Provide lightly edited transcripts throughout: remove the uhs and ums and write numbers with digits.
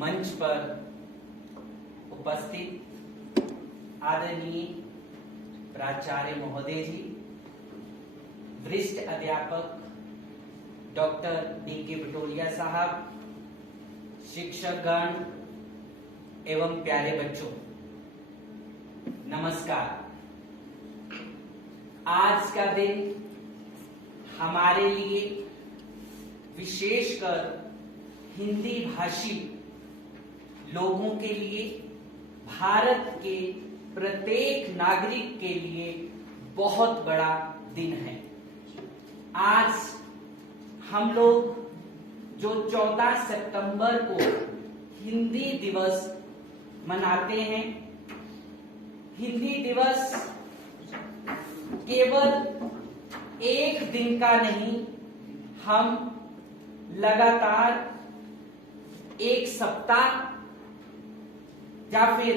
मंच पर उपस्थित आदरणीय प्राचार्य महोदय जी, वरिष्ठ अध्यापक डॉक्टर डी.के. बटोरिया साहब, शिक्षकगण एवं प्यारे बच्चों, नमस्कार। आज का दिन हमारे लिए, विशेषकर हिंदी भाषी लोगों के लिए, भारत के प्रत्येक नागरिक के लिए बहुत बड़ा दिन है। आज हम लोग जो 14 सितंबर को हिंदी दिवस मनाते हैं, हिंदी दिवस केवल एक दिन का नहीं, हम लगातार एक सप्ताह या फिर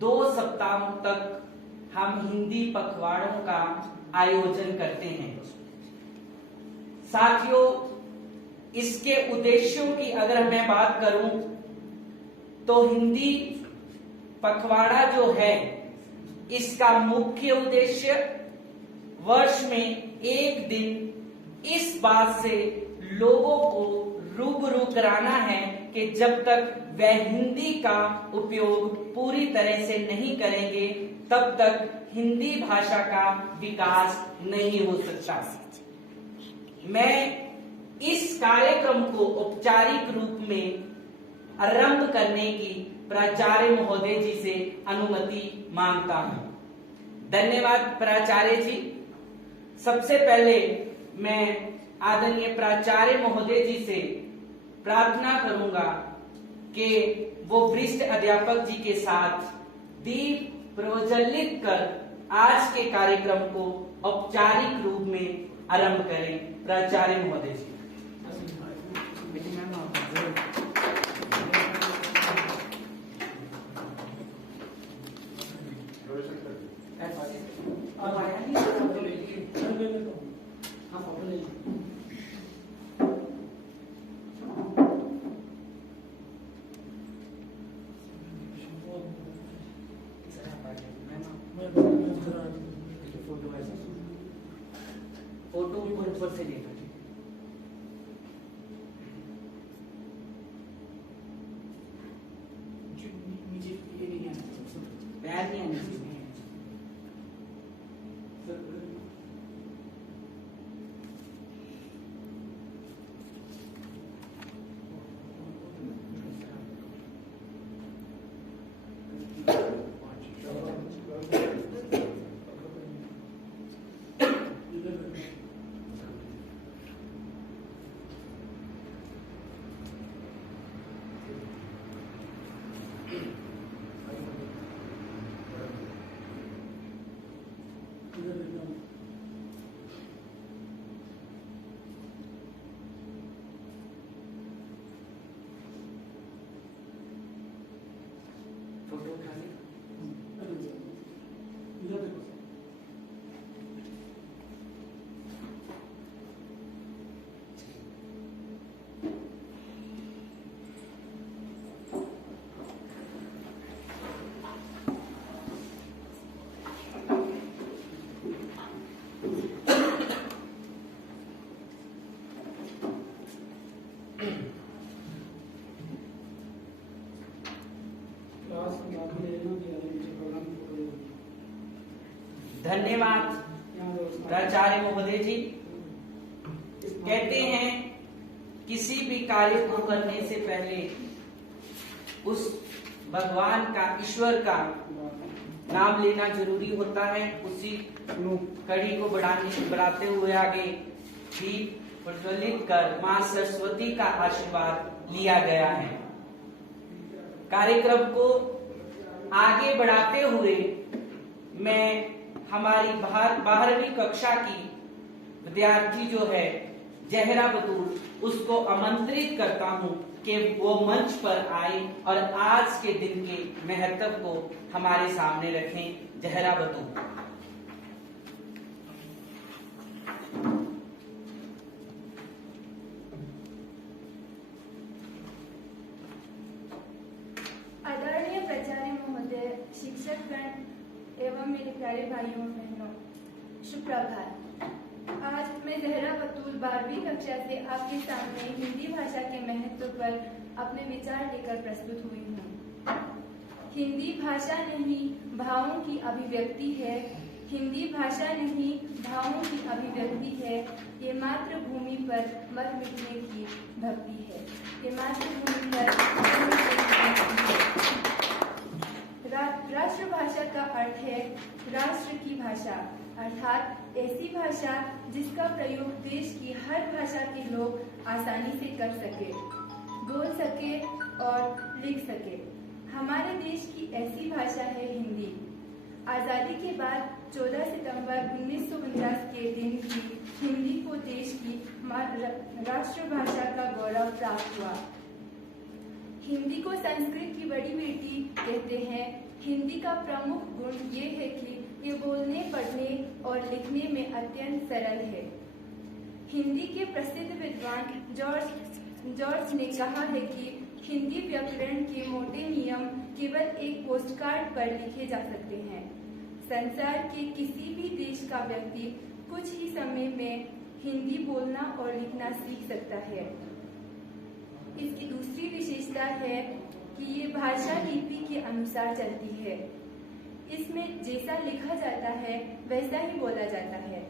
2 सप्ताहों तक हम हिंदी पखवाड़ों का आयोजन करते हैं। साथियों, इसके उद्देश्यों की अगर मैं बात करूं तो हिंदी पखवाड़ा जो है, इसका मुख्य उद्देश्य वर्ष में एक दिन इस बात से लोगों को रूबरू कराना है कि जब तक वह हिंदी का उपयोग पूरी तरह से नहीं करेंगे, तब तक हिंदी भाषा का विकास नहीं हो सकता। मैं इस कार्यक्रम को औपचारिक रूप में आरंभ करने की प्राचार्य महोदय जी से अनुमति मांगता हूं। धन्यवाद प्राचार्य जी। सबसे पहले मैं आदरणीय प्राचार्य महोदय जी से प्रार्थना करूंगा कि वो वरिष्ठ अध्यापक जी के साथ दीप प्रज्वलित कर आज के कार्यक्रम को औपचारिक रूप में आरंभ करें। प्राचार्य महोदय जी। फोटो ऊपर से लेकर पैर नहीं आने चाहिए। फोटो उठा ले। धन्यवाद प्राचार्य महोदय जी। कहते हैं किसी भी कार्य को करने से पहले उस भगवान का, ईश्वर का नाम लेना जरूरी होता है। उसी कड़ी को बढ़ाते हुए आगे दीप प्रज्वलित कर मां सरस्वती का आशीर्वाद लिया गया है। कार्यक्रम को आगे बढ़ाते हुए मैं हमारी 12वीं कक्षा की विद्यार्थी जो है जहरा बतूल, उसको आमंत्रित करता हूं कि वो मंच पर आए और आज के दिन के महत्व को हमारे सामने रखें। जहरा बतूल। प्यारे भाइयों बहनों, शुभ प्रभात। आज मैं जहरा बतूल 12वीं कक्षा से आपके सामने हिंदी भाषा के महत्व पर अपने विचार लेकर प्रस्तुत हुई हूँ। हिंदी भाषा नहीं भावों की अभिव्यक्ति है, हिंदी भाषा नहीं भावों की अभिव्यक्ति है, ये मातृभूमि पर मर मिटने की भक्ति है, ये मातृभूमि पर मर मिटने की भक्ति है। राष्ट्रभाषा का अर्थ है राष्ट्र की भाषा, अर्थात ऐसी भाषा जिसका प्रयोग देश की हर भाषा के लोग आसानी से कर सके, बोल सके और लिख सके। हमारे देश की ऐसी भाषा है हिंदी। आज़ादी के बाद 14 सितंबर 1949 के दिन ही हिंदी को देश की राष्ट्रभाषा का गौरव प्राप्त हुआ। हिंदी को संस्कृत की बड़ी बेटी कहते हैं। हिंदी का प्रमुख गुण ये है कि ये बोलने, पढ़ने और लिखने में अत्यंत सरल है। हिंदी के प्रसिद्ध विद्वान जॉर्ज ने कहा है कि हिंदी व्याकरण के मोटे नियम केवल एक पोस्टकार्ड पर लिखे जा सकते हैं। संसार के किसी भी देश का व्यक्ति कुछ ही समय में हिंदी बोलना और लिखना सीख सकता है। इसकी दूसरी विशेषता है कि ये भाषा लिपि के अनुसार चलती है। इसमें जैसा लिखा जाता है वैसा ही बोला जाता है।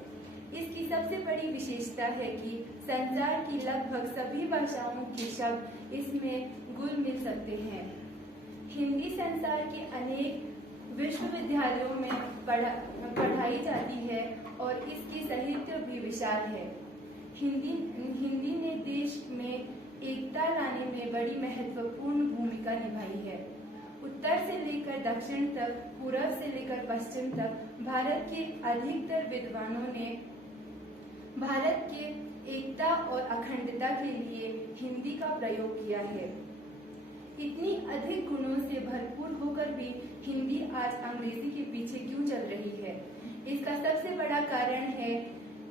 इसकी सबसे बड़ी विशेषता है कि संसार की लगभग सभी भाषाओं के शब्द इसमें घुल मिल सकते हैं। हिंदी संसार के अनेक विश्वविद्यालयों में पढ़ाई जाती है और इसकी साहित्य भी विशाल है। हिंदी ने देश में एकता लाने में बड़ी महत्वपूर्ण भूमिका निभाई है। उत्तर से लेकर दक्षिण तक, पूर्व से लेकर पश्चिम तक भारत के अधिकतर विद्वानों ने भारत के एकता और अखंडता के लिए हिंदी का प्रयोग किया है। इतनी अधिक गुणों से भरपूर होकर भी हिंदी आज अंग्रेजी के पीछे क्यों चल रही है? इसका सबसे बड़ा कारण है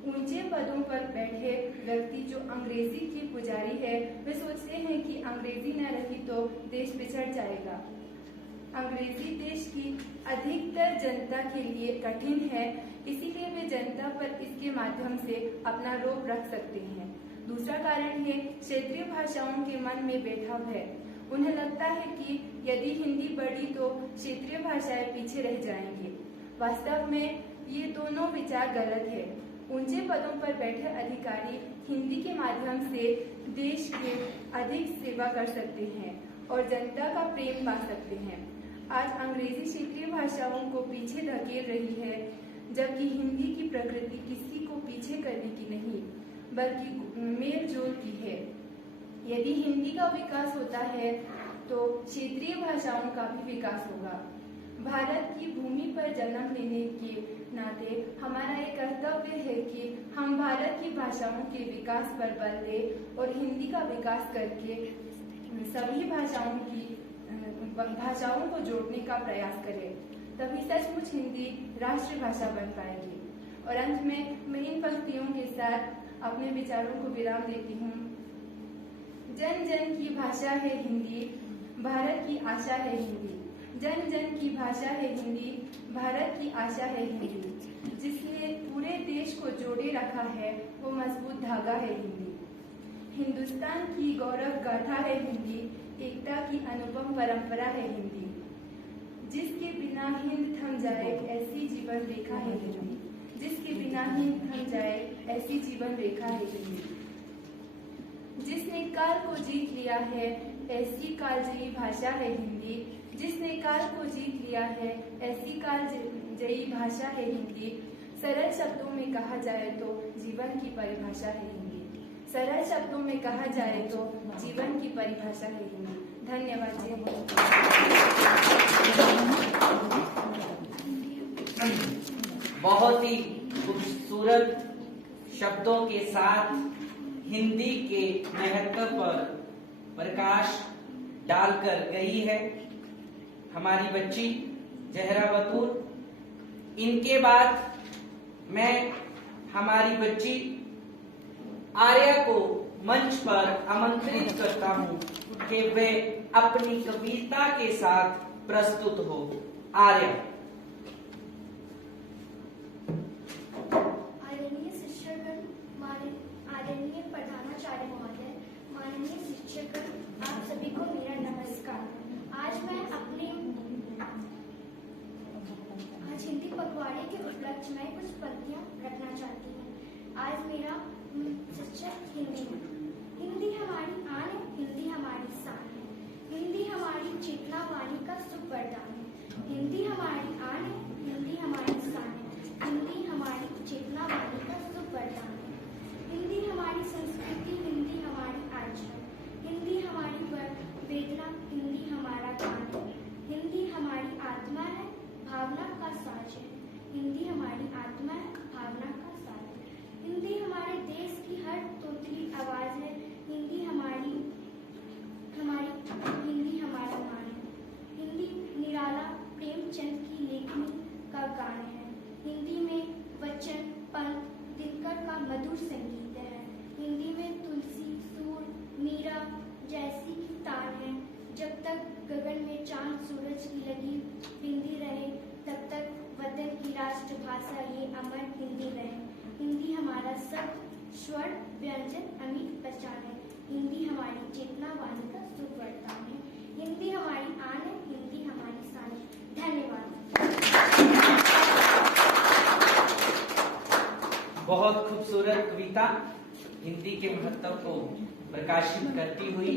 ऊंचे पदों पर बैठे व्यक्ति जो अंग्रेजी के पुजारी है, वे सोचते हैं कि अंग्रेजी न रही तो देश पिछड़ जाएगा। अंग्रेजी देश की अधिकतर जनता के लिए कठिन है, इसीलिए वे जनता पर इसके माध्यम से अपना रोब रख सकते हैं। दूसरा कारण है क्षेत्रीय भाषाओं के मन में बैठा है। उन्हें लगता है कि यदि हिंदी बढ़ी तो क्षेत्रीय भाषाएं पीछे रह जाएंगी। वास्तव में ये दोनों विचार गलत है। ऊंचे पदों पर बैठे अधिकारी हिंदी के माध्यम से देश के अधिक सेवा कर सकते हैं और जनता का प्रेम पा सकते हैं। आज अंग्रेजी क्षेत्रीय भाषाओं को पीछे धकेल रही है, जबकि हिंदी की प्रकृति किसी को पीछे करने की नहीं बल्कि मेल जोल की है। यदि हिंदी का विकास होता है तो क्षेत्रीय भाषाओं का भी विकास होगा। भारत की भूमि पर जन्म लेने के नाते हमारा एक कर्तव्य है कि हम भारत की भाषाओं के विकास पर बल दें और हिंदी का विकास करके सभी भाषाओं को जोड़ने का प्रयास करें। तभी सचमुच हिंदी राष्ट्रभाषा बन पाएगी। और अंत में मैं इन पंक्तियों के साथ अपने विचारों को विराम देती हूँ। जन जन की भाषा है हिंदी, भारत की आशा है हिंदी। जन जन की भाषा है हिंदी, भारत की आशा है हिंदी। जिसने पूरे देश को जोड़े रखा है वो मजबूत धागा है हिंदी। हिंदुस्तान की गौरव गाथा है हिंदी, एकता की अनुपम परंपरा है हिंदी। जिसके बिना हिंद थम जाए ऐसी जीवन रेखा है हिंदी। जिसके बिना हिंद थम जाए ऐसी जीवन रेखा है हिंदी। जिसने काल को जीत लिया है ऐसी कालजयी भाषा है हिंदी। जिसने काल को जीत लिया है ऐसी कालजयी भाषा है हिंदी। सरल शब्दों में कहा जाए तो जीवन की परिभाषा है हिंदी। सरल शब्दों में कहा जाए तो जीवन की परिभाषा है हिंदी। धन्यवाद जी। बहुत ही खूबसूरत शब्दों के साथ हिंदी के महत्व पर प्रकाश डालकर गई है हमारी बच्ची जहरा बतूल। इनके बाद मैं हमारी बच्ची आर्या को मंच पर आमंत्रित करता हूँ कि वे अपनी कविता के साथ प्रस्तुत हो। आर्या। माननीय प्रधानाचार्य महोदय, माननीय शिक्षक, आप सभी को मेरा नमस्कार। आज हिंदी पखवाड़े के उपलक्ष्य में कुछ पंक्तियां रखना चाहती हूँ। आज मेरा शिक्षक हिंदी है। हिंदी हमारी आन है, हिंदी हमारी शान है, हिंदी हमारी चेतना वाणी का सुख वरदान है। हिंदी हमारी आन है, हिंदी हमारी शान है, हिंदी हमारी चेतना वाणी का सुख वरदान है। हिंदी हमारी संस्कृति, हिंदी हमारी आर्ज है, हिंदी हमारी वेदना, हिंदी हमारा गान है। हिंदी हमारी आत्मा है, भावना का साज है, हिंदी हमारी आत्मा है, भावना का साज है। हिंदी हमारे देश की हर तोतली आवाज है, हिंदी हमारी हिंदी हमारा मान है। हिंदी निराला प्रेमचंद की लेखनी का गान है। हिंदी में वचन, पंत, दिनकर का मधुर संगीत है। हिंदी में तुलसी, सूर, मीरा जैसी की तान है। जब तक गगन में चांद सूरज की लगी बिंदी रहे, तब तक वतन की राष्ट्रभाषा ये अमर हिंदी रहे। हिंदी हमारा शब्द, स्वर, व्यंजन, अमिट पहचान है। हिंदी हमारी चेतना वाणी का सुख वरदान है। हिंदी हमारी आन है, हिंदी हमारी शान है। धन्यवाद। बहुत खूबसूरत कविता हिंदी के महत्व को प्रकाशित करती हुई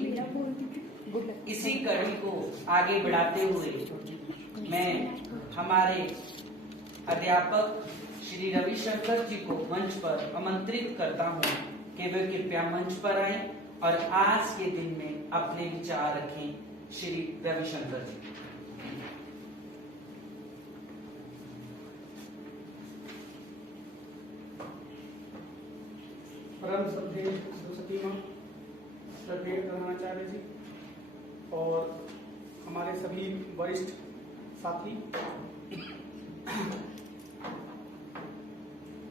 इसी कड़ी को आगे बढ़ाते हुए मैं हमारे अध्यापक श्री रविशंकर जी को मंच पर आमंत्रित करता हूं कि वे कृपया मंच पर आए और आज के दिन में अपने विचार रखें। श्री रविशंकर जी। परम श्रद्धेय सरस्वती माँ, श्रद्धेय प्रधानाचार्य जी और हमारे सभी वरिष्ठ साथी,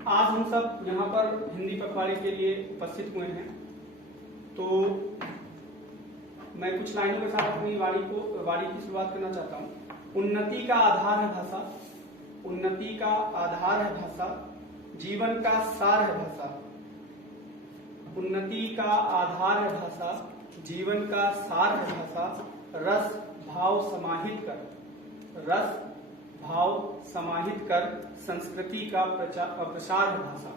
आज हम सब यहाँ पर हिंदी पखवाड़े के लिए उपस्थित हुए हैं। तो मैं कुछ लाइनों के साथ अपनी वाणी की शुरुआत करना चाहता हूँ। उन्नति का आधार है भाषा, उन्नति का आधार है भाषा, जीवन का सार है भाषा। उन्नति का आधार है भाषा, जीवन का सार है भाषा। रस भाव समाहित कर, रस भाव समाहित कर संस्कृति का प्रसार है भाषा,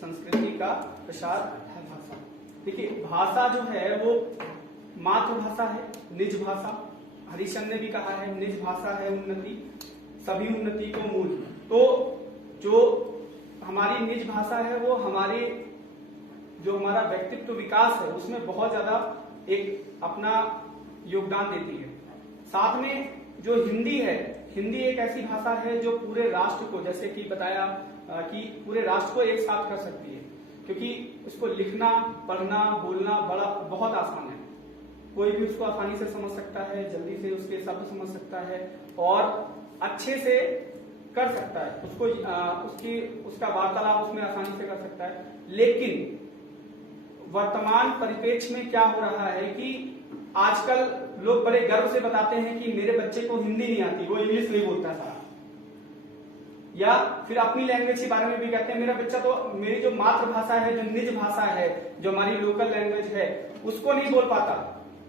संस्कृति का प्रसार है भाषा। देखिए, भाषा जो है वो मातृभाषा है, निज भाषा। हरिशन ने भी कहा है, निज भाषा है उन्नति, सभी उन्नति को मूल। तो जो हमारी निज भाषा है वो जो हमारा व्यक्तित्व विकास है उसमें बहुत ज्यादा एक अपना योगदान देती है। साथ में जो हिंदी है, हिंदी एक ऐसी भाषा है जो पूरे राष्ट्र को, जैसे कि बताया कि पूरे राष्ट्र को एक साथ कर सकती है, क्योंकि उसको लिखना, पढ़ना, बोलना बहुत आसान है। कोई भी उसको आसानी से समझ सकता है, जल्दी से उसके शब्द समझ सकता है और अच्छे से कर सकता है। उसका वार्तालाप उसमें आसानी से कर सकता है। लेकिन वर्तमान परिप्रेक्ष्य में क्या हो रहा है कि आजकल लोग बड़े गर्व से बताते हैं कि मेरे बच्चे को हिंदी नहीं आती, वो इंग्लिश नहीं बोलता था, या फिर अपनी लैंग्वेज के बारे में भी कहते हैं मेरा बच्चा तो मेरी जो मातृभाषा है, जो निज भाषा है, जो हमारी लोकल लैंग्वेज है, उसको नहीं बोल पाता।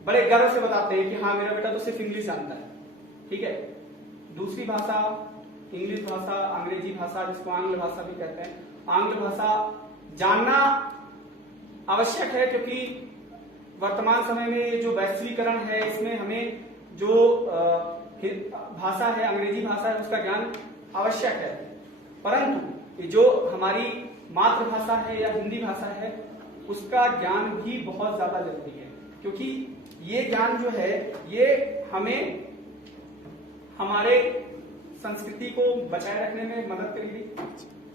बड़े गर्व से बताते हैं कि हाँ मेरा बेटा तो सिर्फ इंग्लिश जानता है। ठीक है, दूसरी भाषा, इंग्लिश भाषा, अंग्रेजी भाषा, जिसको आंग्ल भाषा भी कहते हैं, आंग्ल भाषा जानना आवश्यक है, क्योंकि वर्तमान समय में जो वैश्वीकरण है इसमें हमें जो भाषा है, अंग्रेजी भाषा है, उसका ज्ञान आवश्यक है। परंतु जो हमारी मातृभाषा है या हिंदी भाषा है उसका ज्ञान भी बहुत ज्यादा जरूरी है, क्योंकि ये ज्ञान जो है ये हमें हमारे संस्कृति को बचाए रखने में मदद करेगी।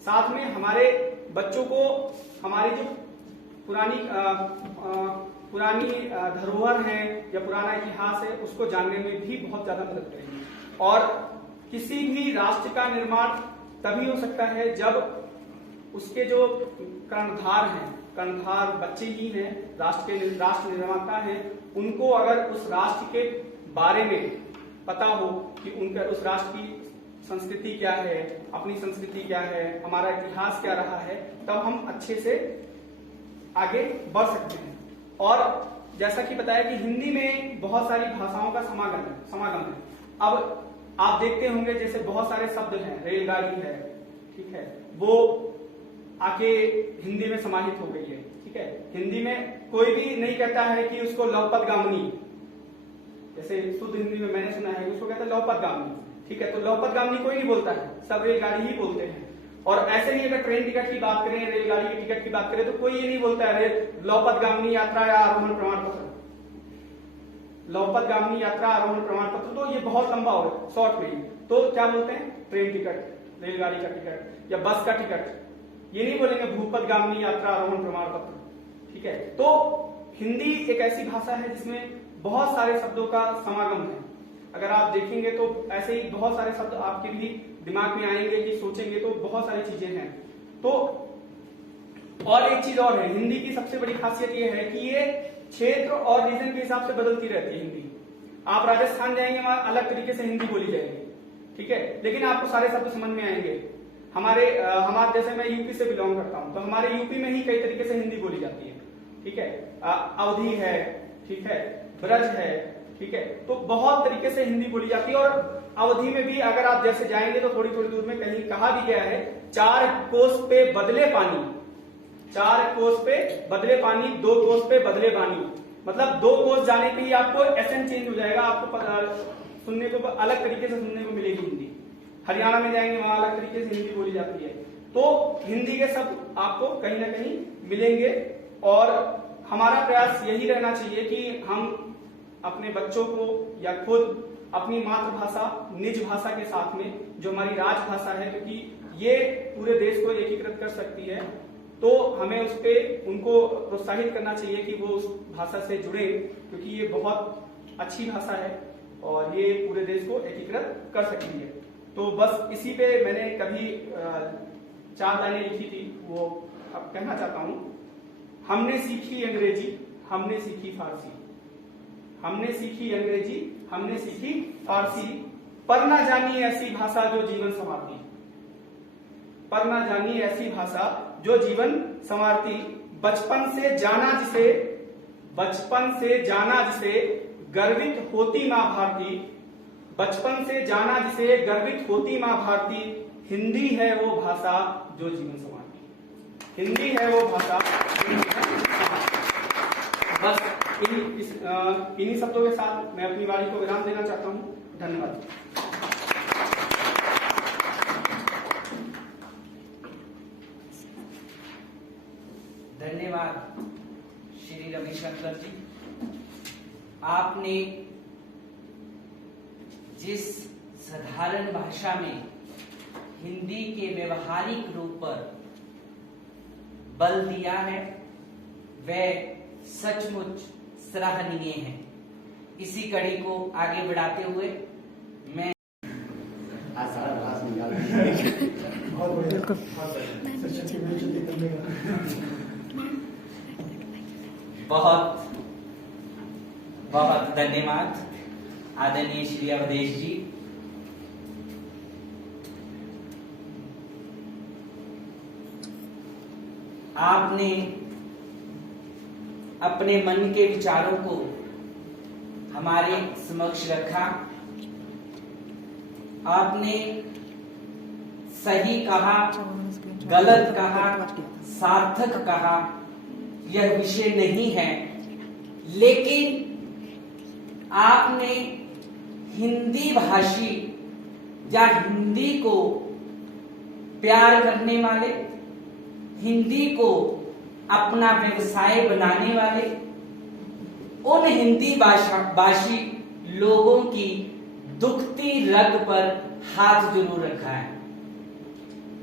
साथ में हमारे बच्चों को हमारी जो पुरानी धरोहर है या पुराना इतिहास है उसको जानने में भी बहुत ज्यादा मदद करेगी। और किसी भी राष्ट्र का निर्माण तभी हो सकता है जब उसके जो कर्णधार हैं, कर्णधार बच्चे ही हैं, राष्ट्र निर्माता हैं, उनको अगर उस राष्ट्र के बारे में पता हो कि उनका उस राष्ट्र की संस्कृति क्या है, अपनी संस्कृति क्या है, हमारा इतिहास क्या रहा है, तब हम अच्छे से आगे बढ़ सकते हैं। और जैसा कि बताया कि हिंदी में बहुत सारी भाषाओं का समागम है। अब आप देखते होंगे जैसे बहुत सारे शब्द हैं, रेलगाड़ी है, ठीक है, वो आके हिंदी में समाहित हो गई है, ठीक है। हिंदी में कोई भी नहीं कहता है कि उसको लौपदगामिनी, जैसे शुद्ध हिंदी में मैंने सुना है उसको कहता है लौपदगामिनी, ठीक है। तो लौपदगामिनी कोई नहीं बोलता है, सब रेलगाड़ी ही बोलते हैं। और ऐसे नहीं, अगर ट्रेन टिकट की बात करें, रेलगाड़ी की टिकट की बात करें, तो कोई ये नहीं बोलता है लौपदगामिनी यात्रा या आरोहण प्रमाण पत्र, लौपदगामिनी यात्रा आरोहण प्रमाण पत्र, तो ये बहुत लंबा हो, शॉर्ट में। तो क्या बोलते हैं? ट्रेन टिकट, रेलगाड़ी का टिकट या बस का टिकट, ये नहीं बोलेंगे भूपदगामिनी यात्रा आरोहण प्रमाण पत्र, ठीक है। तो हिंदी एक ऐसी भाषा है जिसमें बहुत सारे शब्दों का समागम है। अगर आप देखेंगे तो ऐसे ही बहुत सारे शब्द आपके भी दिमाग में आएंगे कि सोचेंगे तो बहुत सारी चीजें हैं। तो और एक चीज और है, हिंदी की सबसे बड़ी खासियत ये है कि ये क्षेत्र और रीजन के हिसाब से बदलती रहती है हिंदी। आप राजस्थान जाएंगे, वहां अलग तरीके से हिंदी बोली जाएगी, ठीक है, लेकिन आपको सारे शब्द समझ में आएंगे। हमारे जैसे मैं यूपी से बिलोंग करता हूं, तो हमारे यूपी में ही कई तरीके से हिंदी बोली जाती है, ठीक है। अवधी है, ठीक है, ब्रज है, ठीक है, तो बहुत तरीके से हिंदी बोली जाती है। और अवधि में भी अगर आप जैसे जाएंगे तो थोड़ी थोड़ी दूर में कहीं कहा भी गया है 4 कोस पे बदले पानी, 4 कोस पे बदले पानी, 2 कोस पे बदले पानी, मतलब 2 कोस जाने पे ही आपको एसेंट चेंज हो जाएगा, आपको सुनने को अलग तरीके से सुनने को मिलेगी हिंदी। हरियाणा में जाएंगे वहां अलग तरीके से हिंदी बोली जाती है। तो हिंदी के शब्द आपको कहीं ना कहीं मिलेंगे। और हमारा प्रयास यही रहना चाहिए कि हम अपने बच्चों को या खुद अपनी मातृभाषा, निज भाषा के साथ में जो हमारी राजभाषा है, क्योंकि ये पूरे देश को एकीकृत कर सकती है, तो हमें उस पे उनको प्रोत्साहित करना चाहिए कि वो उस भाषा से जुड़े, क्योंकि ये बहुत अच्छी भाषा है और ये पूरे देश को एकीकृत कर सकती है। तो बस इसी पे मैंने कभी 4 लाइनें लिखी थी, वो अब कहना चाहता हूं। हमने सीखी अंग्रेजी, हमने सीखी फारसी, हमने सीखी अंग्रेजी, हमने सीखी फारसी, पर ना जानी ऐसी भाषा जो जीवन संवारती, पर ना जानी ऐसी भाषा जो जीवन संवारती, बचपन से जाना जिसे, बचपन से जाना जिसे गर्वित होती मां भारती, बचपन से जाना जिसे गर्वित होती मां भारती, हिंदी है वो भाषा जो जीवन संवारती, हिंदी है वो भाषा। बस इन्हीं शब्दों के साथ मैं अपनी वाणी को विराम देना चाहता हूं। धन्यवाद। धन्यवाद श्री रविशंकर जी। आपने जिस साधारण भाषा में हिंदी के व्यवहारिक रूप पर बल दिया है वह सचमुच सराहनीय है। इसी कड़ी को आगे बढ़ाते हुए मैं बहुत बहुत धन्यवाद आदरणीय श्री अवधेश जी। आपने अपने मन के विचारों को हमारे समक्ष रखा। आपने सही कहा, गलत कहा, सार्थक कहा, यह विषय नहीं है, लेकिन आपने हिंदी भाषी या हिंदी को प्यार करने वाले, हिंदी को अपना व्यवसाय बनाने वाले उन हिंदी भाषी लोगों की दुखती रग पर हाथ जरूर रखा है।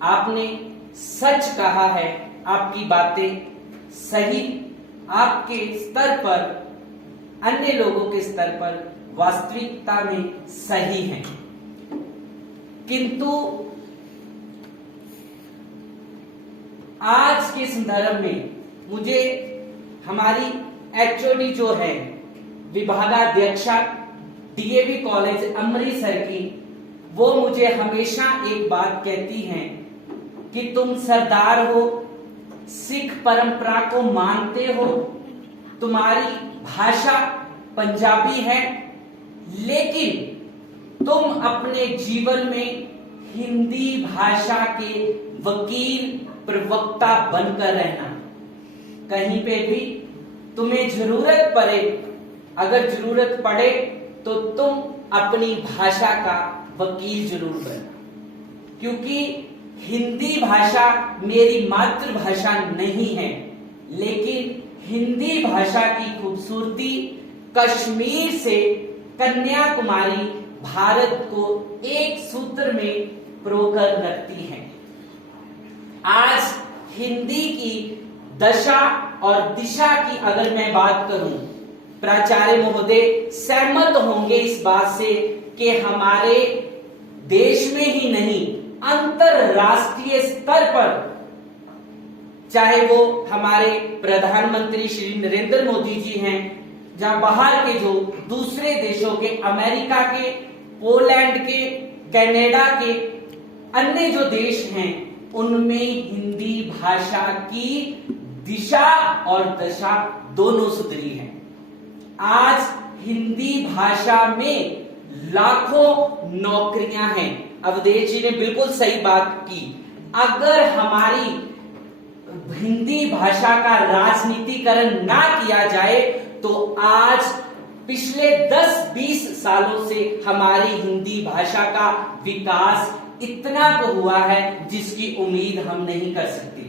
आपने सच कहा है, आपकी बातें सही, आपके स्तर पर, अन्य लोगों के स्तर पर वास्तविकता में सही हैं, किंतु आज के संदर्भ में मुझे हमारी एचओडी जो है विभागाध्यक्षा डीएवी कॉलेज अमृतसर की, वो मुझे हमेशा एक बात कहती हैं कि तुम सरदार हो, सिख परंपरा को मानते हो, तुम्हारी भाषा पंजाबी है, लेकिन तुम अपने जीवन में हिंदी भाषा के वकील प्रवक्ता बनकर रहना। कहीं पे भी तुम्हें जरूरत पड़े, अगर जरूरत पड़े तो तुम अपनी भाषा का वकील जरूर बनना, क्योंकि हिंदी भाषा मेरी मातृभाषा नहीं है, लेकिन हिंदी भाषा की खूबसूरती कश्मीर से कन्याकुमारी भारत को एक सूत्र में परोकर रखती है। आज हिंदी की दशा और दिशा की अगर मैं बात करूं, प्राचार्य महोदय सहमत होंगे इस बात से कि हमारे देश में ही नहीं, अंतरराष्ट्रीय स्तर पर, चाहे वो हमारे प्रधानमंत्री श्री नरेंद्र मोदी जी हैं, जहां बाहर के जो दूसरे देशों के, अमेरिका के, पोलैंड के, कनाडा के अन्य जो देश हैं, उनमें हिंदी भाषा की दिशा और दशा दोनों सुधरी है। आज हिंदी भाषा में लाखों नौकरियां हैं। अवधेश जी ने बिल्कुल सही बात की। अगर हमारी हिंदी भाषा का राजनीतिकरण ना किया जाए तो आज पिछले 10-20 सालों से हमारी हिंदी भाषा का विकास इतना तो हुआ है जिसकी उम्मीद हम नहीं कर सकते।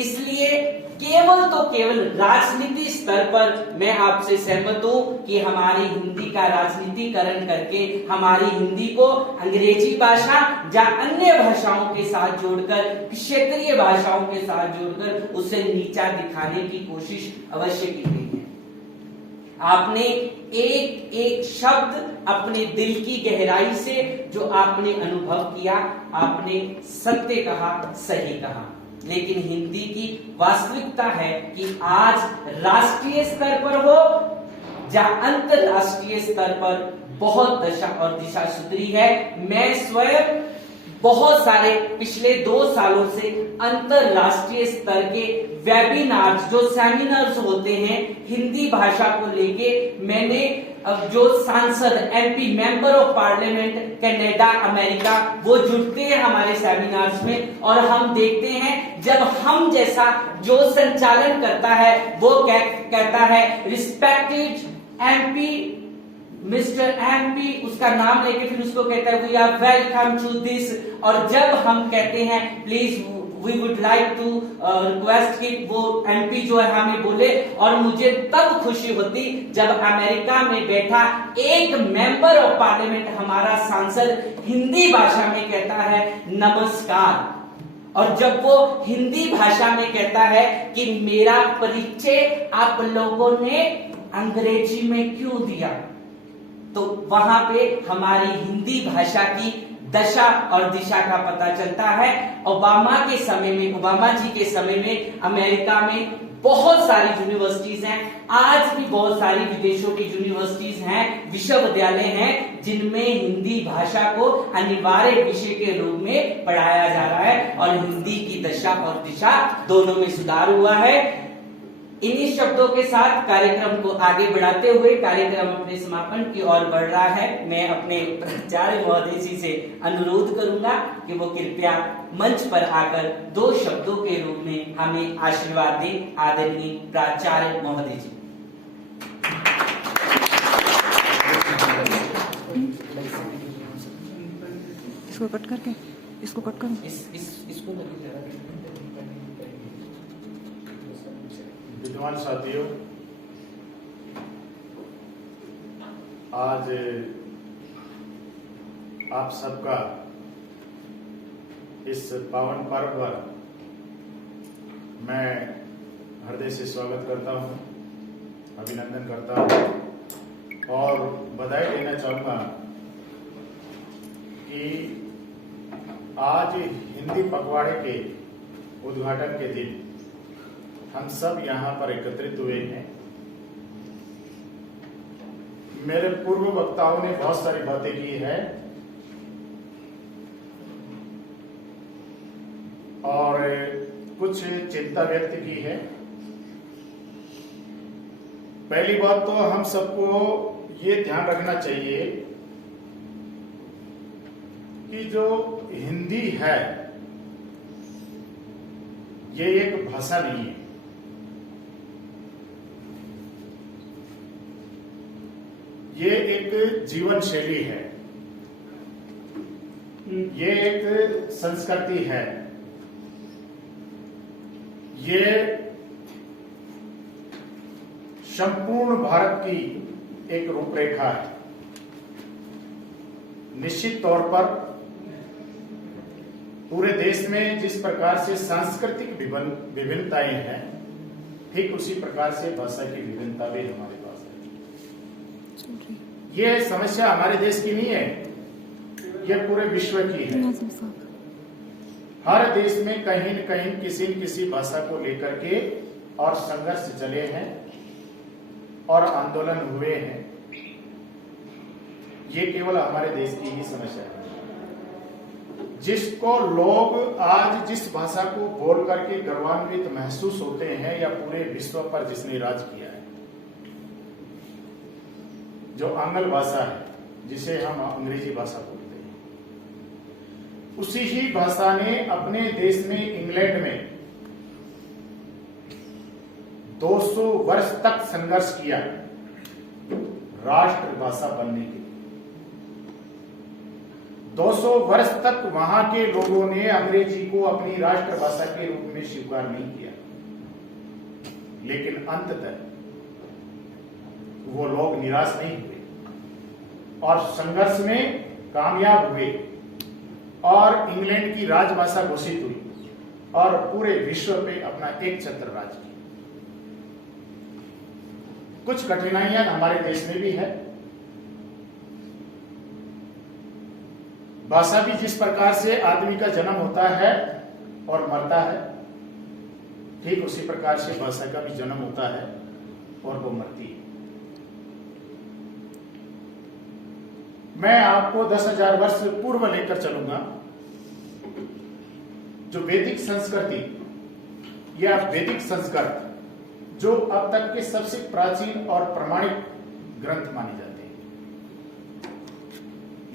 इसलिए केवल तो केवल राजनीति स्तर पर मैं आपसे सहमत हूं कि हमारी हिंदी का राजनीतिकरण करके हमारी हिंदी को अंग्रेजी भाषा या अन्य भाषाओं के साथ जोड़कर, क्षेत्रीय भाषाओं के साथ जोड़कर उसे नीचा दिखाने की कोशिश अवश्य की गई है। आपने एक एक शब्द अपने दिल की गहराई से जो आपने अनुभव किया, आपने सत्य कहा, सही कहा। लेकिन हिंदी की वास्तविकता है कि आज राष्ट्रीय स्तर पर हो या अंतरराष्ट्रीय स्तर पर बहुत दशा और दिशा सुधरी है। मैं स्वयं बहुत सारे पिछले 2 सालों से अंतरराष्ट्रीय स्तर के वेबिनार्स, जो सेमिनार्स होते हैं हिंदी भाषा को लेके, मैंने अब जो सांसद, MP, member of parliament Canada, America, वो जुड़ते हैं हमारे सेमिनार्स में, और हम देखते हैं जब हम जैसा जो संचालन करता है वो कहता है रिस्पेक्टेड एमपी, मिस्टर एमपी, उसका नाम लेके फिर उसको कहता है we are welcome to this. और जब हम कहते हैं please we would like to request कि वो एमपी जो है हमें बोले, और मुझे तब खुशी होती जब अमेरिका में बैठा एक मेंबर ऑफ पार्लियामेंट, हमारा सांसद, हिंदी भाषा में कहता है नमस्कार। और जब वो हिंदी भाषा में कहता है कि मेरा परिचय आप लोगों ने अंग्रेजी में क्यों दिया, तो वहां पे हमारी हिंदी भाषा की दशा और दिशा का पता चलता है। ओबामा के समय में, ओबामा जी के समय में अमेरिका में बहुत सारी यूनिवर्सिटीज हैं, आज भी बहुत सारी विदेशों की यूनिवर्सिटीज हैं, विश्वविद्यालय हैं, जिनमें हिंदी भाषा को अनिवार्य विषय के रूप में पढ़ाया जा रहा है, और हिंदी की दशा और दिशा दोनों में सुधार हुआ है। इन्हीं शब्दों के साथ कार्यक्रम को आगे बढ़ाते हुए कार्यक्रम अपने समापन की ओर बढ़ रहा है। मैं अपने प्राचार्य महोदय जी से अनुरोध करूंगा कि वो कृपया मंच पर आकर 2 शब्दों के रूप में हमें आशीर्वाद दें। आदरणीय प्राचार्य महोदय जी। इसको कट करके, इसको कट करो, इसको विद्वान साथियों, आज आप सबका इस पावन पर्व पर मैं हृदय से स्वागत करता हूं, अभिनंदन करता हूं और बधाई देना चाहूंगा कि आज हिंदी पखवाड़े के उद्घाटन के दिन हम सब यहाँ पर एकत्रित हुए हैं। मेरे पूर्व वक्ताओं ने बहुत सारी बातें की है और कुछ चिंता व्यक्त की है। पहली बात तो हम सबको ये ध्यान रखना चाहिए कि जो हिंदी है ये एक भाषा नहीं है, ये एक जीवन शैली है, ये एक संस्कृति है, ये संपूर्ण भारत की एक रूपरेखा है। निश्चित तौर पर पूरे देश में जिस प्रकार से सांस्कृतिक विभिन्नताएं हैं, ठीक उसी प्रकार से भाषा की विभिन्नता भी हमारे पास है। ये समस्या हमारे देश की नहीं है, यह पूरे विश्व की है। हर देश में कहीं न कहीं किसी न किसी भाषा को लेकर के और संघर्ष चले हैं और आंदोलन हुए हैं। ये केवल हमारे देश की ही समस्या है। जिसको लोग आज जिस भाषा को बोल करके गर्वान्वित महसूस होते हैं, या पूरे विश्व पर जिसने राज किया है, जो आंग्ल भाषा है, जिसे हम अंग्रेजी भाषा बोलते हैं, उसी ही भाषा ने अपने देश में इंग्लैंड में 200 वर्ष तक संघर्ष किया राष्ट्रभाषा बनने के लिए। 200 वर्ष तक वहां के लोगों ने अंग्रेजी को अपनी राष्ट्रभाषा के रूप में स्वीकार नहीं किया, लेकिन अंततः वो लोग निराश नहीं हुए और संघर्ष में कामयाब हुए और इंग्लैंड की राजभाषा घोषित हुई और पूरे विश्व पे अपना एक छत्र राज किया। कुछ कठिनाइयां हमारे देश में भी है। भाषा भी जिस प्रकार से आदमी का जन्म होता है और मरता है, ठीक उसी प्रकार से भाषा का भी जन्म होता है और वो मरती है। मैं आपको 10,000 वर्ष पूर्व लेकर चलूंगा। जो वैदिक संस्कृति या वैदिक संस्कृत, जो अब तक के सबसे प्राचीन और प्रमाणिक ग्रंथ माने जाते हैं,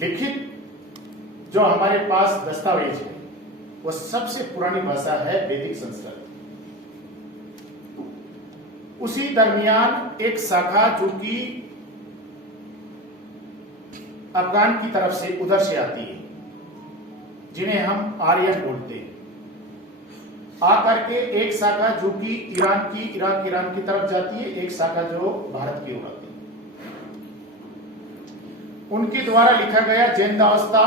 लिखित जो हमारे पास दस्तावेज है, वो सबसे पुरानी भाषा है वैदिक संस्कृत। उसी दरमियान एक शाखा जो कि अफगान की तरफ से उधर से आती है, जिन्हें हम आर्यन बोलते हैं, आकर के एक शाखा जो कि इराक ईरान की तरफ जाती है, एक शाखा जो भारत की ओर आती है। उनके द्वारा लिखा गया जैनदावस्ता,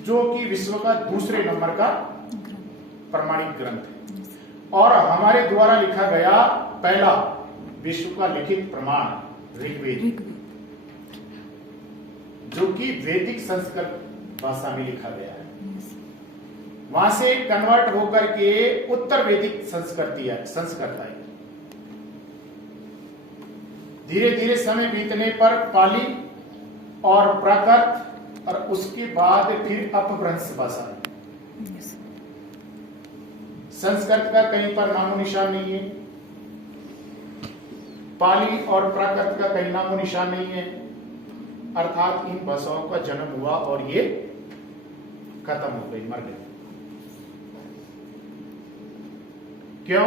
जो कि विश्व का दूसरे नंबर का प्रमाणिक ग्रंथ है, और हमारे द्वारा लिखा गया पहला विश्व का लिखित प्रमाण ऋग्वेद, जो कि वैदिक संस्कृत भाषा में लिखा गया है। वहां से कन्वर्ट होकर के उत्तर वैदिक संस्कृत आई। धीरे धीरे समय बीतने पर पाली और प्राकृत, और उसके बाद फिर अपभ्रंश भाषा। संस्कृत का कहीं पर नामो निशान नहीं है, पाली और प्राकृत का कहीं नामो निशान नहीं है, अर्थात इन भाषाओं का जन्म हुआ और ये खत्म हो गई, मर गई। क्यों?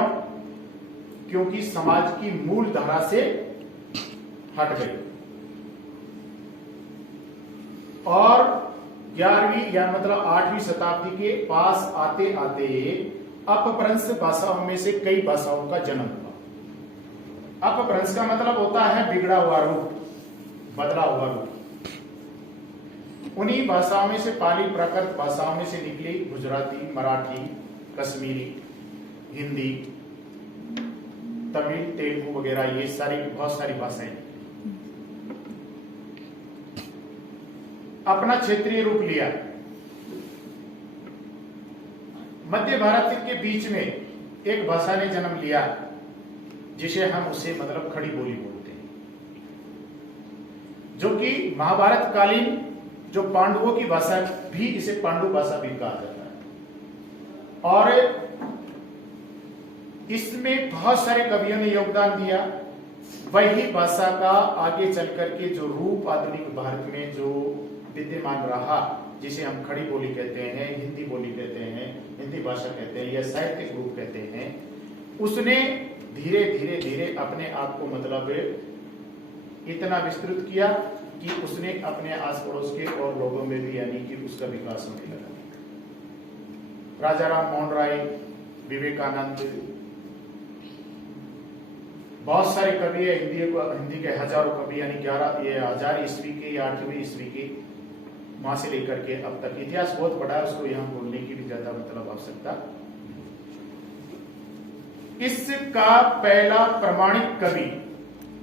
क्योंकि समाज की मूल धारा से हट गई और 11वीं या मतलब 8वीं शताब्दी के पास आते आते अपभ्रंश भाषाओं में से कई भाषाओं का जन्म हुआ। अपभ्रंश का मतलब होता है बिगड़ा हुआ रूप, बदला हुआ रूप। उन्हीं भाषाओं में से पाली प्राकृत भाषाओं में से निकली गुजराती, मराठी, कश्मीरी, हिंदी, तमिल, तेलुगु वगैरह, ये सारी बहुत सारी भाषाएं अपना क्षेत्रीय रूप लिया। मध्य भारत के बीच में एक भाषा ने जन्म लिया, जिसे हम उसे मतलब खड़ी बोली बोलते हैं, जो कि महाभारत कालीन जो पांडवों की भाषा भी, इसे पांडु भाषा भी कहा जाता है। और इसमें बहुत सारे कवियों ने योगदान दिया। वही भाषा का आगे चल करके जो रूप आधुनिक भारत में जो विद्यमान रहा, जिसे हम खड़ी बोली कहते हैं, हिंदी बोली कहते हैं, हिंदी भाषा कहते हैं या साहित्यिक रूप कहते हैं, उसने धीरे धीरे धीरे अपने आप को मतलब इतना विस्तृत किया कि उसने अपने आस पड़ोस के और लोगों में भी यानी कि उसका विकास होने लगा। राजा राम मोहन राय, विवेकानंद, बहुत सारे कवि है हिंदी के हजारों कवि यानी 11,000 ईस्वी के या 8वीं ईस्वी के वहां से लेकर के अब तक। इतिहास बहुत बड़ा है, उसको यहाँ बोलने की भी ज्यादा मतलब आवश्यकता। इसका पहला प्रमाणिक कवि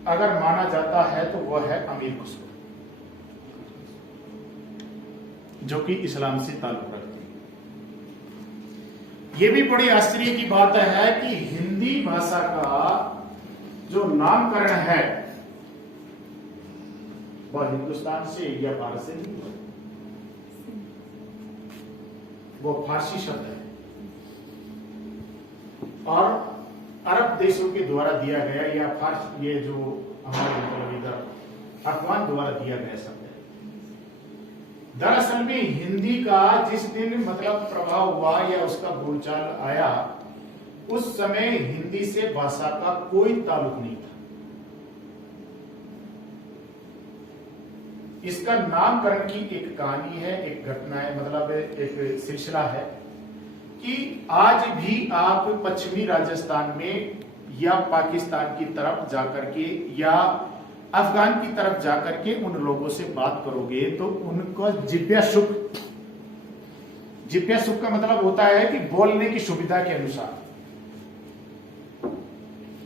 अगर माना जाता है तो वह है अमीर खुसरो, जो कि इस्लाम से ताल्लुक रखती है। यह भी बड़ी आश्चर्य की बात है कि हिंदी भाषा का जो नामकरण है वह हिंदुस्तान से या भारत से नहीं है, वो फारसी शब्द है और अरब देशों के द्वारा दिया गया या फारसी, ये जो हमारे मतलब इधर अफगान द्वारा दिया गया शब्द है। दरअसल में हिंदी का जिस दिन मतलब प्रभाव हुआ या उसका बोलचाल आया, उस समय हिंदी से भाषा का कोई ताल्लुक नहीं था। इसका नामकरण की एक कहानी है, एक घटना है, मतलब एक सिलसिला है कि आज भी आप पश्चिमी राजस्थान में या पाकिस्तान की तरफ जाकर के या अफगान की तरफ जाकर के उन लोगों से बात करोगे तो उनको जिब्या सुख का मतलब होता है कि बोलने की सुविधा के अनुसार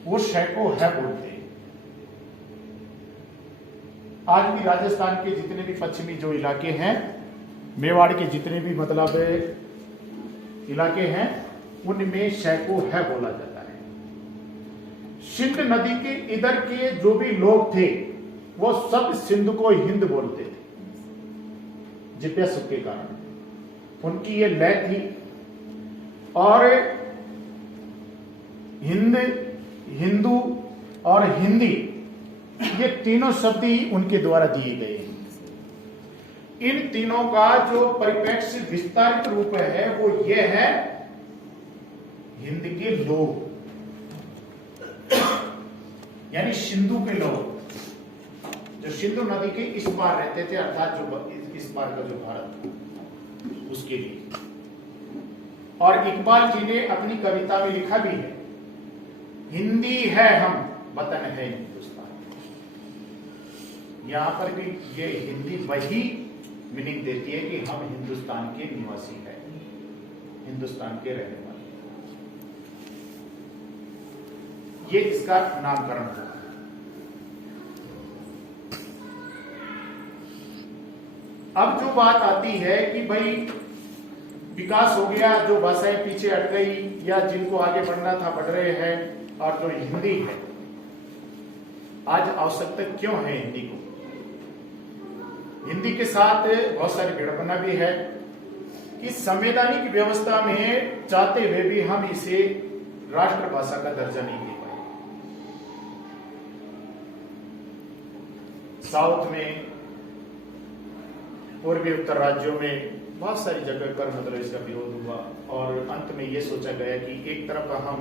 वो शैको है बोलते हैं। आज भी राजस्थान के जितने भी पश्चिमी जो इलाके हैं, मेवाड़ के जितने भी मतलब इलाके हैं, उनमें शैको है बोला जाता है। सिंध नदी के इधर के जो भी लोग थे वो सब सिंध को हिंद बोलते थे, जिब्या सुख के कारण उनकी ये लय थी। और हिंद, हिंदू और हिंदी ये तीनों शब्द ही उनके द्वारा दिए गए हैं। इन तीनों का जो परिप्रेक्ष्य विस्तारित रूप है वो ये है हिंद के लोग, यानी सिंधु के लोग जो सिंधु नदी के इस पार रहते थे, अर्थात जो इस पार का जो भारत उसके लिए। और इकबाल जी ने अपनी कविता में लिखा भी है, हिंदी है हम वतन है हिंदुस्तान। यहां पर भी ये हिंदी वही मीनिंग देती है कि हम हिंदुस्तान के निवासी हैं, हिंदुस्तान के रहने वाले। ये इसका नामकरण हुआ। अब जो बात आती है कि भाई विकास हो गया, जो भाषाएं पीछे हट गई या जिनको आगे बढ़ना था बढ़ रहे हैं, और जो हिंदी है आज आवश्यकता क्यों है हिंदी को? हिंदी के साथ बहुत सारी विडंबना भी है कि संवैधानिक व्यवस्था में चाहते हुए भी हम इसे राष्ट्रभाषा का दर्जा नहीं दे पाए। साउथ में, पूर्वी उत्तर राज्यों में बहुत सारी जगह पर मतलब इसका विरोध हुआ और अंत में यह सोचा गया कि एक तरफ हम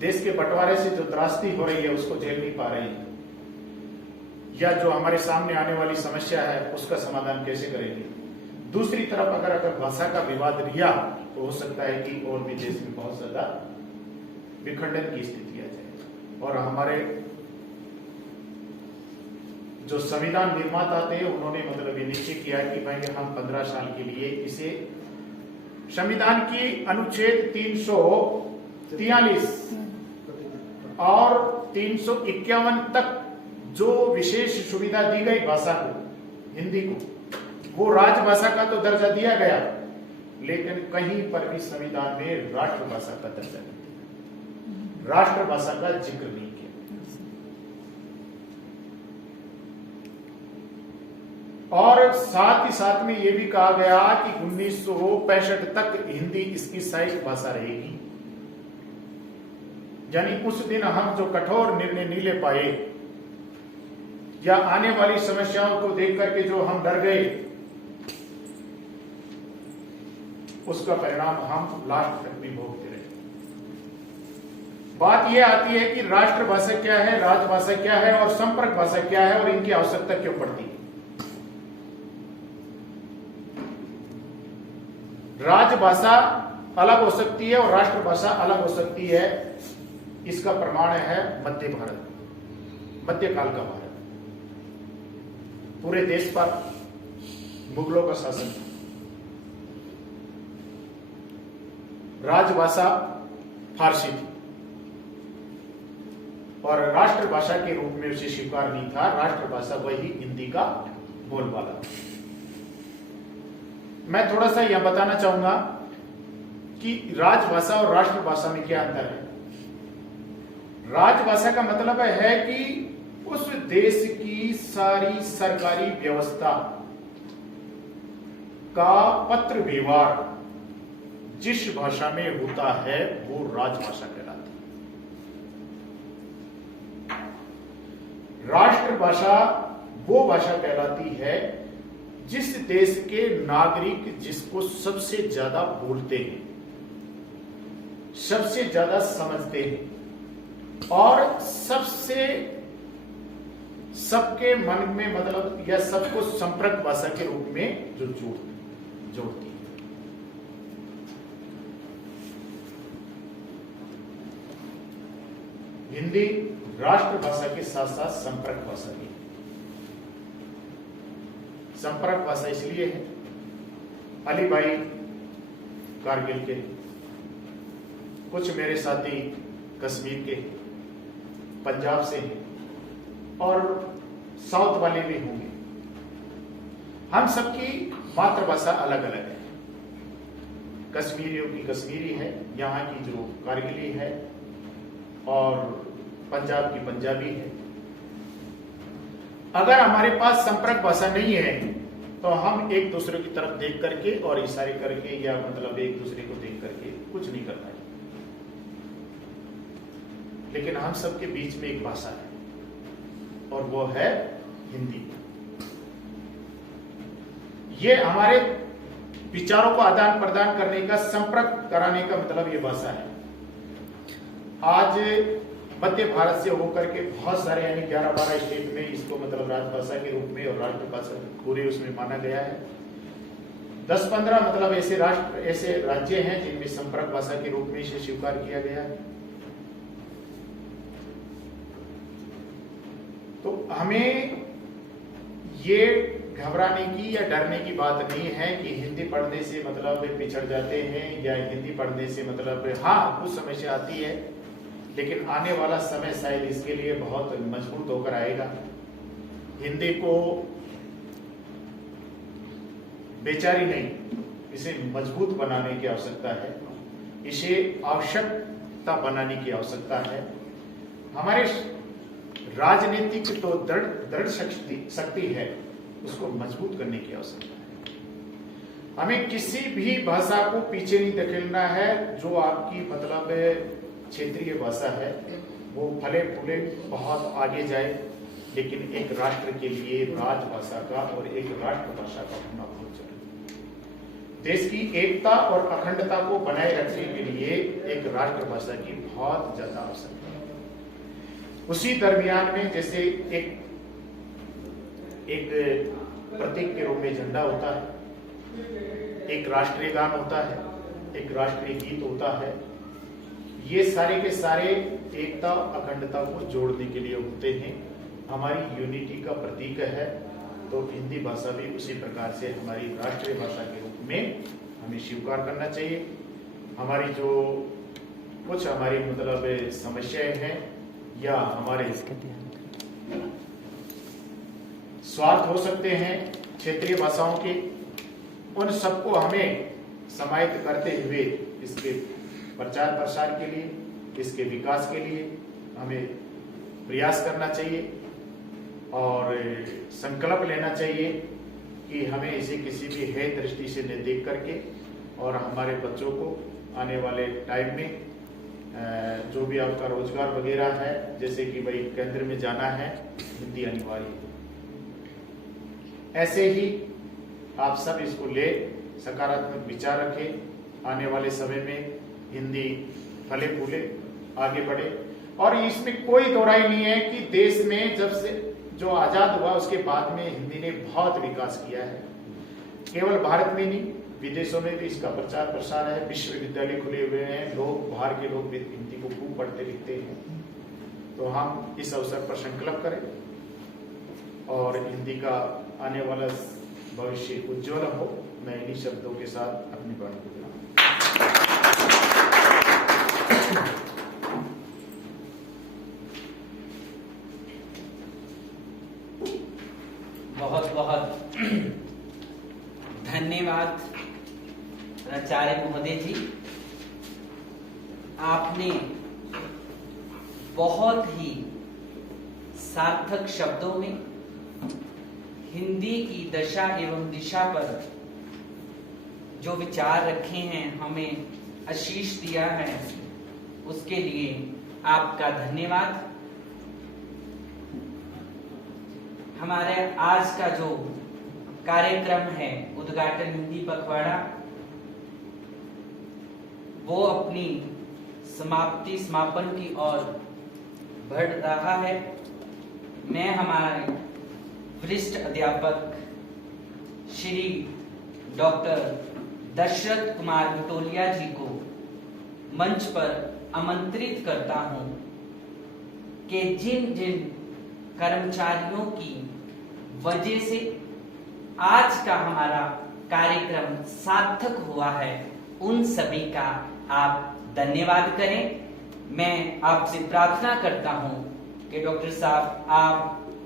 देश के बंटवारे से जो त्रासदी हो रही है उसको झेल नहीं पा रहे हैं, या जो हमारे सामने आने वाली समस्या है उसका समाधान कैसे करेंगे। दूसरी तरफ अगर भाषा का विवाद रिया तो हो सकता है कि और भी देश में बहुत ज्यादा विखंडन की स्थिति आ जाए। और हमारे जो संविधान निर्माता थे उन्होंने मतलब ये निश्चय किया कि भाई हम 15 साल के लिए इसे संविधान की अनुच्छेद 343 और 351 तक जो विशेष सुविधा दी गई भाषा को, हिंदी को, वो राजभाषा का तो दर्जा दिया गया, लेकिन कहीं पर भी संविधान में राष्ट्रभाषा का दर्जा नहीं दिया, राष्ट्रभाषा का जिक्र नहीं किया। और साथ ही साथ में यह भी कहा गया कि 1965 तक हिंदी इसकी साहित्य भाषा रहेगी। यानी उस दिन हम जो कठोर निर्णय नहीं ले पाए या आने वाली समस्याओं को देख करके जो हम डर गए, उसका परिणाम हम लास्ट तक भी भोगते रहे। बात यह आती है कि राष्ट्रभाषा क्या है, राजभाषा क्या है और संपर्क भाषा क्या है और इनकी आवश्यकता क्यों पड़ती है। राजभाषा अलग हो सकती है और राष्ट्रभाषा अलग हो सकती है। इसका प्रमाण है मध्य भारत, मध्यकाल का भारत। पूरे देश पर मुगलों का शासन था। राजभाषा फारसी थी और राष्ट्रभाषा के रूप में उसे स्वीकार नहीं था। राष्ट्रभाषा वही हिंदी का बोलबाला। मैं थोड़ा सा यह बताना चाहूंगा कि राजभाषा और राष्ट्रभाषा में क्या अंतर है। राजभाषा का मतलब है कि उस देश की सारी सरकारी व्यवस्था का पत्र व्यवहार जिस भाषा में होता है वो राजभाषा कहलाती है। राष्ट्रभाषा वो भाषा कहलाती है जिस देश के नागरिक जिसको सबसे ज्यादा बोलते हैं, सबसे ज्यादा समझते हैं और सबके मन में मतलब या सबको संपर्क भाषा के रूप में जो जोड़ती है। हिंदी राष्ट्रभाषा के साथ साथ संपर्क भाषा भी है। संपर्क भाषा इसलिए है, अली भाई कारगिल के, कुछ मेरे साथी कश्मीर के, पंजाब से हैं और साउथ वाले भी होंगे। हम सबकी मातृभाषा अलग अलग है। कश्मीरियों की कश्मीरी है, यहाँ की जो कारगिली है और पंजाब की पंजाबी है। अगर हमारे पास संपर्क भाषा नहीं है तो हम एक दूसरे की तरफ देख करके और इशारे करके या मतलब एक दूसरे को देख करके कुछ नहीं कर पाए। लेकिन हम सबके बीच में एक भाषा है और वो है हिंदी। ये हमारे विचारों को आदान प्रदान करने का, संपर्क कराने का मतलब ये भाषा है। आज मध्य भारत से होकर के बहुत सारे यानी 11-12 स्टेट में इसको मतलब राजभाषा के रूप में और राष्ट्रभाषा पूरे उसमें माना गया है। 10-15 मतलब ऐसे राज्य हैं जिनमें संपर्क भाषा के रूप में इसे स्वीकार किया गया है। तो हमें ये घबराने की या डरने की बात नहीं है कि हिंदी पढ़ने से मतलब पिछड़ जाते हैं या हिंदी पढ़ने से मतलब हाँ कुछ समस्या आती है, लेकिन आने वाला समय शायद इसके लिए बहुत मजबूत होकर आएगा। हिंदी को बेचारी नहीं, इसे मजबूत बनाने की आवश्यकता है, इसे आवश्यकता बनाने की आवश्यकता है। हमारे राजनीतिक तो दृढ़ शक्ति है, उसको मजबूत करने की आवश्यकता है। हमें किसी भी भाषा को पीछे नहीं धकेलना है। जो आपकी मतलब क्षेत्रीय भाषा है वो फले फूले बहुत आगे जाए, लेकिन एक राष्ट्र के लिए राजभाषा का और एक राष्ट्रभाषा का होना बहुत जरूरी है। देश की एकता और अखंडता को बनाए रखने के लिए एक राष्ट्रभाषा की बहुत ज्यादा आवश्यकता है। उसी दरमियान में जैसे एक प्रतीक के रूप में झंडा होता है, एक राष्ट्रीय गान होता है, एक राष्ट्रीय गीत होता है। ये सारे के सारे एकता अखंडता को जोड़ने के लिए होते हैं, हमारी यूनिटी का प्रतीक है। तो हिंदी भाषा भी उसी प्रकार से हमारी राष्ट्रीय भाषा के रूप में हमें स्वीकार करना चाहिए। हमारी जो कुछ हमारी मतलब समस्याएं हैं या हमारे स्वार्थ हो सकते हैं क्षेत्रीय भाषाओं के, उन सबको हमें समाहित करते हुए इसके प्रचार प्रसार के लिए, इसके विकास के लिए हमें प्रयास करना चाहिए और संकल्प लेना चाहिए कि हमें इसे किसी भी हेय दृष्टि से न देख करके और हमारे बच्चों को आने वाले टाइम में जो भी आपका रोजगार वगैरह है, जैसे कि भाई केंद्र में जाना है, हिंदी अनिवार्य है। ऐसे ही आप सब इसको ले सकारात्मक विचार रखें, आने वाले समय में हिंदी फले फूले आगे बढ़े। और इसमें कोई दोहराई नहीं है कि देश में जब से जो आजाद हुआ उसके बाद में हिंदी ने बहुत विकास किया है। केवल भारत में नहीं, विदेशों में भी इसका प्रचार प्रसार है, विश्वविद्यालय खुले हुए हैं, लोग बाहर के लोग भी हिंदी को खूब पढ़ते लिखते हैं। तो हम इस अवसर पर संकल्प करें और हिंदी का आने वाला भविष्य उज्ज्वल हो। मैं इन्हीं शब्दों के साथ अपनी बात को विराम। बहुत बहुत धन्यवाद प्राचार्य महोदय जी। आपने बहुत ही सार्थक शब्दों में हिंदी की दशा एवं दिशा पर जो विचार रखे हैं, हमें आशीष दिया है, उसके लिए आपका धन्यवाद। हमारे आज का जो कार्यक्रम है उद्घाटन हिंदी पखवाड़ा, वो अपनी समापन की ओर बढ़ रहा है। मैं हमारे वरिष्ठ अध्यापक श्री डॉक्टर दशरथ कुमार बिटोलिया जी को मंच पर आमंत्रित करता हूं कि जिन जिन कर्मचारियों की वजह से आज का हमारा कार्यक्रम सार्थक हुआ है, उन सभी का आप धन्यवाद करें। मैं आपसे प्रार्थना करता हूं कि डॉक्टर साहब आप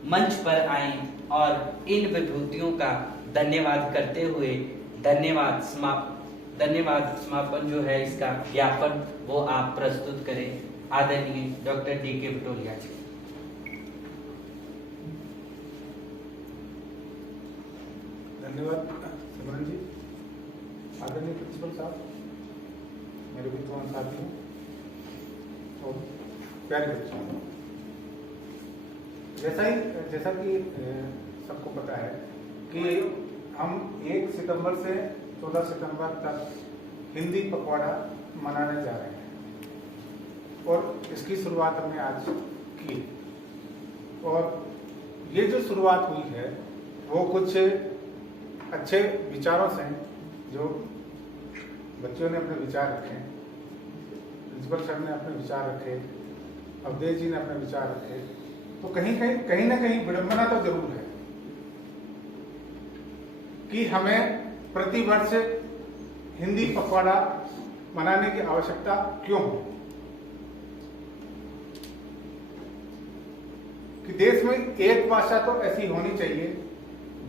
मंच पर आएं और इन विभूतियों का धन्यवाद करते हुए धन्यवाद समापन जो है इसका ज्ञापन वो आप प्रस्तुत करें। आदरणीय डॉक्टर डी.के. बिटोलिया जी। धन्यवाद सिमरन जी। आदरणीय प्रिंसिपल साहब, मेरे विद्वान साथी हैं और प्यारे बच्चों, जैसा कि सबको पता है कि हम 1 सितंबर से 14 सितंबर तक हिंदी पखवाड़ा मनाने जा रहे हैं और इसकी शुरुआत हमने आज की। और ये जो शुरुआत हुई है वो कुछ अच्छे विचारों से, जो बच्चों ने अपने विचार रखे, प्रिंसिपल सर ने अपने विचार रखे, अवधेश जी ने अपने विचार रखे, तो कहीं ना कहीं विडंबना तो जरूर है कि हमें प्रतिवर्ष हिंदी पखवाड़ा मनाने की आवश्यकता क्यों हो। कि देश में एक भाषा तो ऐसी होनी चाहिए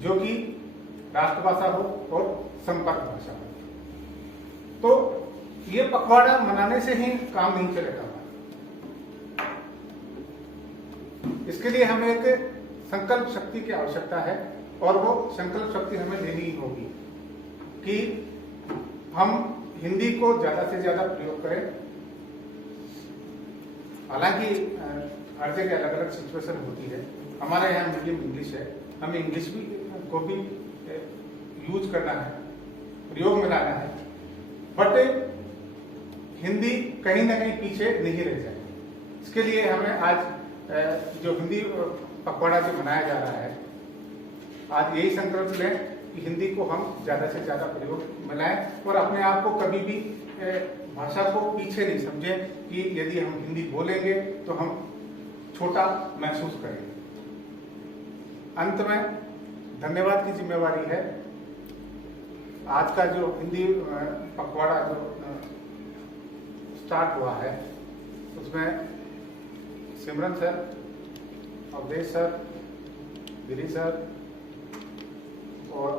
जो कि राष्ट्रभाषा हो और संपर्क भाषा हो। तो ये पखवाड़ा मनाने से ही काम नहीं चलेगा। इसके लिए हमें एक संकल्प शक्ति की आवश्यकता है और वो संकल्प शक्ति हमें लेनी ही होगी कि हम हिंदी को ज्यादा से ज्यादा प्रयोग करें। हालांकि हर जगह अलग अलग सिचुएशन होती है। हमारे यहाँ मीडियम इंग्लिश है, हमें इंग्लिश को भी यूज करना है, प्रयोग में लाना है, बट हिंदी कहीं ना कहीं पीछे नहीं रह जाए। इसके लिए हमें आज जो हिंदी पखवाड़ा जो मनाया जा रहा है, आज यही संकल्प लें कि हिंदी को हम ज्यादा से ज्यादा प्रयोग में लाएं और अपने आप को कभी भी भाषा को पीछे नहीं समझें कि यदि हम हिंदी बोलेंगे तो हम छोटा महसूस करेंगे। अंत में धन्यवाद की जिम्मेवारी है। आज का जो हिंदी पखवाड़ा जो स्टार्ट हुआ है उसमें सिमरन सर, अवधेश सर, गिरी सर और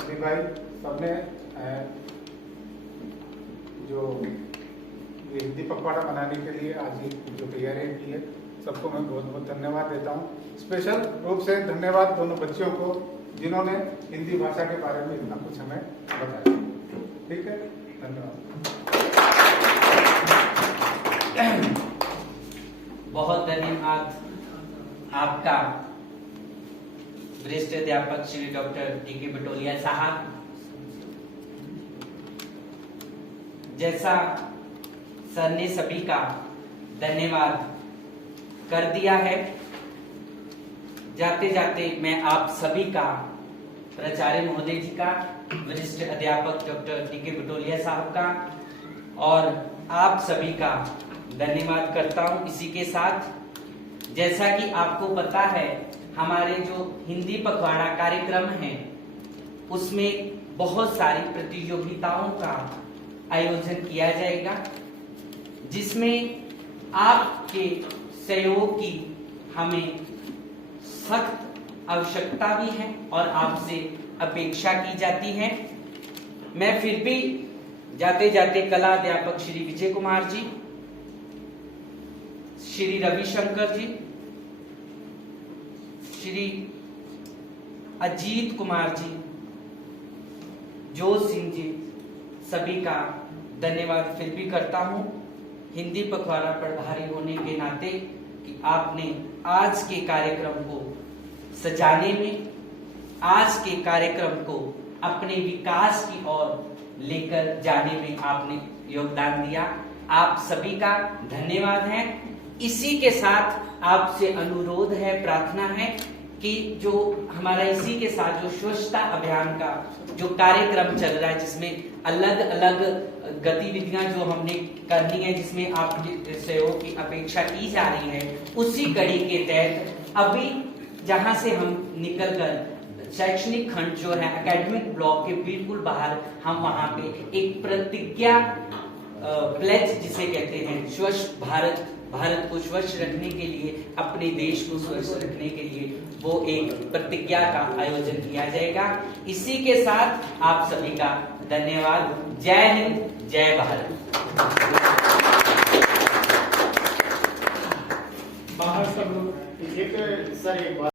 अली भाई सबने जो ये हिंदी पखवाड़ा मनाने के लिए आज जो तैयारियां की है, सबको मैं बहुत बहुत धन्यवाद देता हूँ। स्पेशल रूप से धन्यवाद दोनों बच्चियों को जिन्होंने हिंदी भाषा के बारे में इतना कुछ हमें बताया। ठीक है, धन्यवाद। बहुत धन्यवाद आपका वरिष्ठ अध्यापक श्री डॉक्टर डी.के. बटोलिया साहब। जैसा सर ने सभी का धन्यवाद कर दिया है, जाते जाते मैं आप सभी का, प्राचार्य महोदय जी का, वरिष्ठ अध्यापक डॉक्टर डी.के. बटोलिया साहब का और आप सभी का धन्यवाद करता हूं। इसी के साथ जैसा कि आपको पता है, हमारे जो हिंदी पखवाड़ा कार्यक्रम है उसमें बहुत सारी प्रतियोगिताओं का आयोजन किया जाएगा, जिसमें आपके सहयोग की हमें सख्त आवश्यकता भी है और आपसे अपेक्षा की जाती है। मैं फिर भी जाते जाते कला अध्यापक श्री विजय कुमार जी, श्री रविशंकर जी, श्री अजीत कुमार जी, जोत सिंह जी, सभी का धन्यवाद फिर भी करता हूं हिंदी पखवाड़ा प्रभारी होने के नाते कि आपने आज के कार्यक्रम को सजाने में, आज के कार्यक्रम को अपने विकास की ओर लेकर जाने में आपने योगदान दिया। आप सभी का धन्यवाद है। इसी के साथ आपसे अनुरोध है, प्रार्थना है कि जो हमारा इसी के साथ जो स्वच्छता अभियान का जो कार्यक्रम चल रहा है, जिसमें अलग अलग गतिविधियां जो हमने करनी है, जिसमें आपके सहयोग की अपेक्षा की जा रही है, उसी कड़ी के तहत अभी जहां से हम निकलकर शैक्षणिक खंड जो है एकेडमिक ब्लॉक के बिल्कुल बाहर, हम वहां पे एक प्रतिज्ञा प्लेज जिसे कहते हैं, स्वच्छ भारत, भारत को स्वच्छ रखने के लिए, अपने देश को स्वच्छ रखने के लिए वो एक प्रतिज्ञा का आयोजन किया जाएगा। इसी के साथ आप सभी का धन्यवाद। जय हिंद, जय भारत। बाहर सब लोग एक बात